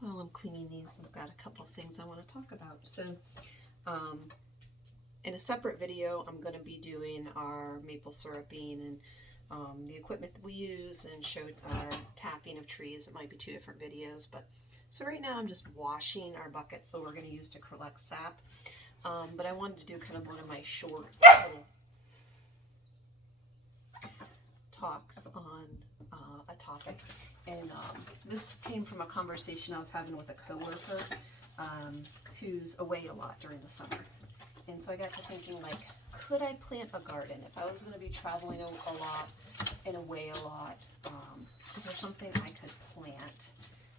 while I'm cleaning these, I've got a couple of things I want to talk about. So in a separate video, I'm going to be doing our maple syruping and the equipment that we use, and showed our tapping of trees. It might be two different videos, but so right now I'm just washing our buckets that we're going to use to collect sap. But I wanted to do kind of one of my short little talks on a topic, and this came from a conversation I was having with a coworker who's away a lot during the summer. And so I got to thinking, like, could I plant a garden if I was going to be traveling a lot and away a lot? Is there something I could plant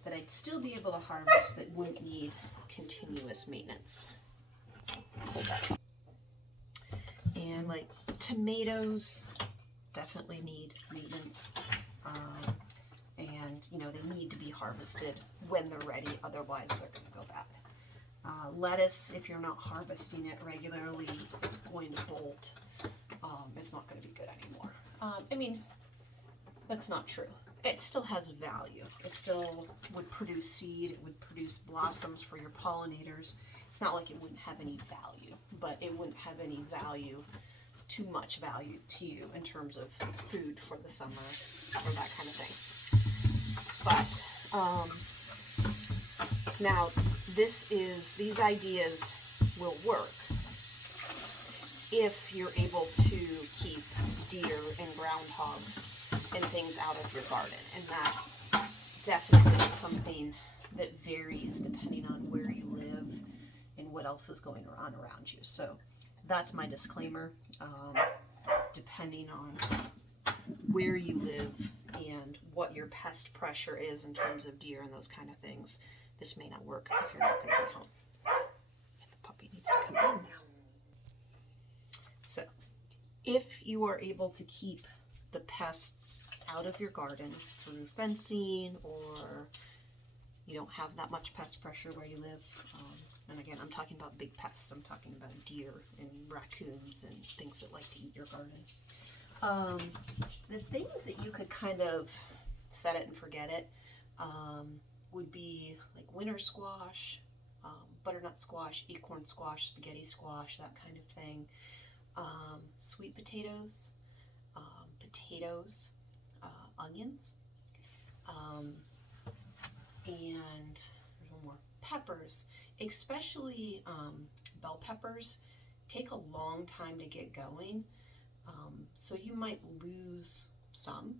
that I'd still be able to harvest that wouldn't need continuous maintenance? And like tomatoes definitely need maintenance, and you know, they need to be harvested when they're ready, otherwise they're going to go bad. Lettuce, if you're not harvesting it regularly, it's going to bolt. It's not going to be good anymore. I mean, that's not true. It still has value. It still would produce seed. It would produce blossoms for your pollinators. It's not like it wouldn't have any value, but it wouldn't have any value, too much value to you in terms of food for the summer or that kind of thing. But now these ideas will work if you're able to keep deer and groundhogs and things out of your garden. And that definitely is something that varies depending on where you live and what else is going on around you. So that's my disclaimer. Depending on where you live and what your pest pressure is in terms of deer and those kind of things, this may not work if you're not going to be home. And the puppy needs to come in now. So if you are able to keep the pests out of your garden through fencing, or you don't have that much pest pressure where you live, and again, I'm talking about big pests. I'm talking about deer and raccoons and things that like to eat your garden. The things that you could kind of set it and forget it would be like winter squash, butternut squash, acorn squash, spaghetti squash, that kind of thing. Sweet potatoes, onions, and there's one more, peppers, especially bell peppers, take a long time to get going. So you might lose some,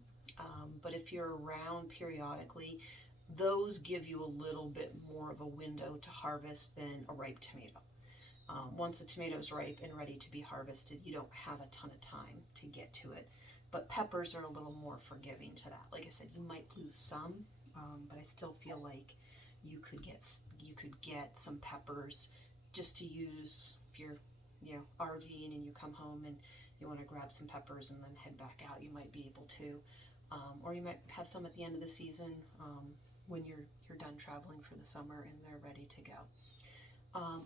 but if you're around periodically, those give you a little bit more of a window to harvest than a ripe tomato. Once a tomato is ripe and ready to be harvested, you don't have a ton of time to get to it. But peppers are a little more forgiving to that. Like I said, you might lose some, but I still feel like you could get some peppers just to use if you're, you know, RVing and you come home and you want to grab some peppers and then head back out. You might be able to, or you might have some at the end of the season when you're done traveling for the summer and they're ready to go.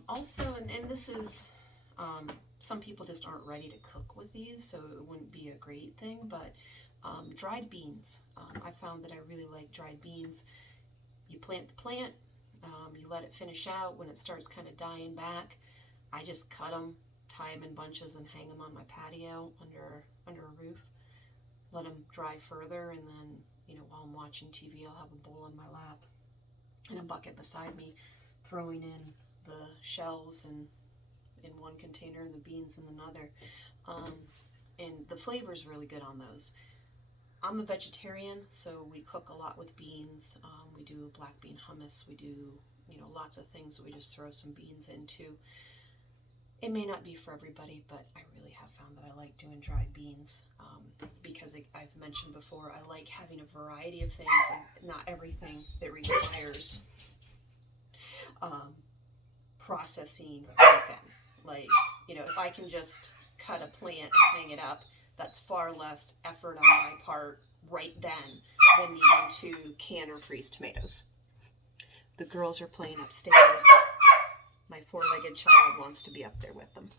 Also, and this is, some people just aren't ready to cook with these, so it wouldn't be a great thing, but dried beans. I found that I really like dried beans. You plant the plant, you let it finish out. When it starts kind of dying back, I just cut them, tie them in bunches, and hang them on my patio under a roof. Let them dry further, and then, you know, while I'm watching TV, I'll have a bowl in my lap and a bucket beside me, throwing in the shells and in one container and the beans in another. And the flavor is really good on those. I'm a vegetarian, so we cook a lot with beans. We do black bean hummus. We do, you know, lots of things that we just throw some beans into. It may not be for everybody, but I really have found that I like doing dried beans because I've mentioned before, I like having a variety of things and not everything that requires processing right then. Like, you know, if I can just cut a plant and hang it up, that's far less effort on my part right then than needing to can or freeze tomatoes. The girls are playing upstairs. My four-legged child wants to be up there with them.